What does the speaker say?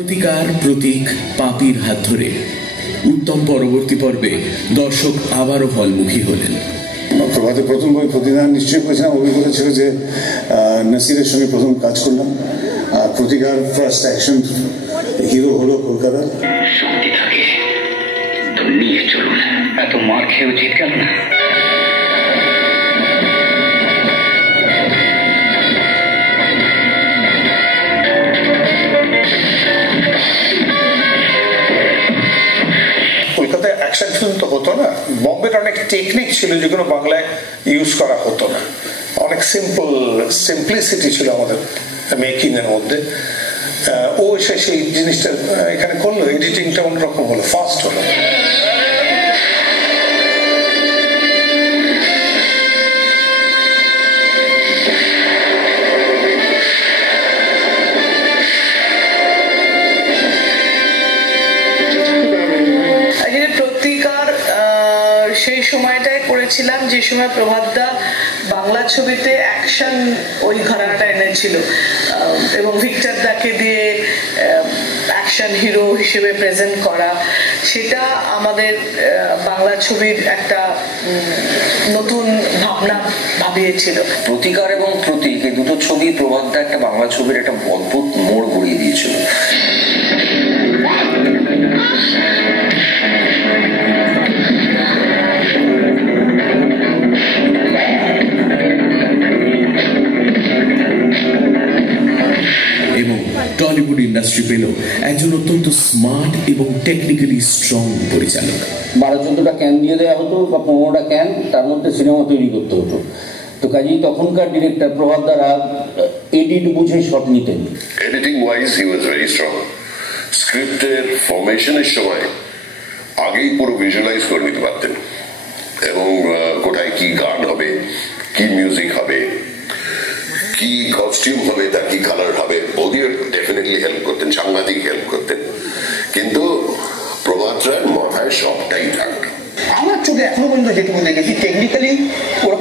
প্রতিকার প্রতীক পাপির হাত ধরে উত্তম পরবর্তী পর্বে দর্শক আবারও হলমুখী হলেন। প্রভাতের প্রথম বই প্রতিদান নিশ্চয়ই করেছিলাম। অভিজ্ঞতা ছিল যে নাসিরের সঙ্গে প্রথম কাজ করলাম। প্রতিকার ফার্স্ট অ্যাকশন হিরো হলো কলকাতার। শক্তি থাকে তো নিয়ে চলুন, এত মার খেয়েও জিত গেল না। কলকাতায় অ্যাকশন ফিল্ম তো হতো না। বম্বের অনেক টেকনিক ছিল যেগুলো বাংলায় ইউজ করা হতো না। অনেক সিম্পলিসিটি ছিল আমাদের মেকিং এর মধ্যে। ও সেই জিনিসটা এখানে করলো, এডিটিংটা অন্যরকম হলো, ফাস্ট হলো। প্রতিকার সেই সময়টাই করেছিলাম যে সময় প্রভাতদা বাংলা ছবিতে অ্যাকশন ওই ঘরানাটা এনেছিল এবং ভিক্টর দাকে দিয়ে অ্যাকশন হিরো হিসেবে প্রেজেন্ট করা, সেটা আমাদের বাংলা ছবির একটা নতুন ভাবনা ভাবিয়েছিল। প্রতিকার এবং প্রতীক এই দুটো ছবি প্রভাতদা একটা বাংলা ছবির একটা অদ্ভুত মোড় ঘুরিয়ে দিয়েছিল। এবং টলিউড ইন্ডাস্ট্রি পেল একজন অত্যন্ত স্মার্ট এবং টেকনিক্যালি স্ট্রং পরিচালক। 12-14টা ক্যান দিয়ে দেওয়া হতো বা 15টা ক্যান, তার মধ্যে সিনেমা তৈরি করতে হতো। তো কাজেই তখনকার ডিরেক্টর প্রভাত দ্বারা এডিট বুঝে শট নিতেন। Editing wise he was very strong. স্ক্রিপ্টের ফরমেশনের সময় আগেই পুরো ভিজুয়ালাইজ করে নিতে পারতেন এবং কোথায় কি গান হবে, কি মিউজিক হবে, কি কস্টিউম হবে, তার কি কালার হবে, ওদিও ডেফিনেটলি হেল্প করতেন, সাংঘাতিক হেল্প করতেন। কিন্তু প্রভাতরার মাথায় সবটাই থাকতো। আমার চোখে এখনো পর্যন্ত যেটুকু দেখেছি টেকনিক্যালি ওরকম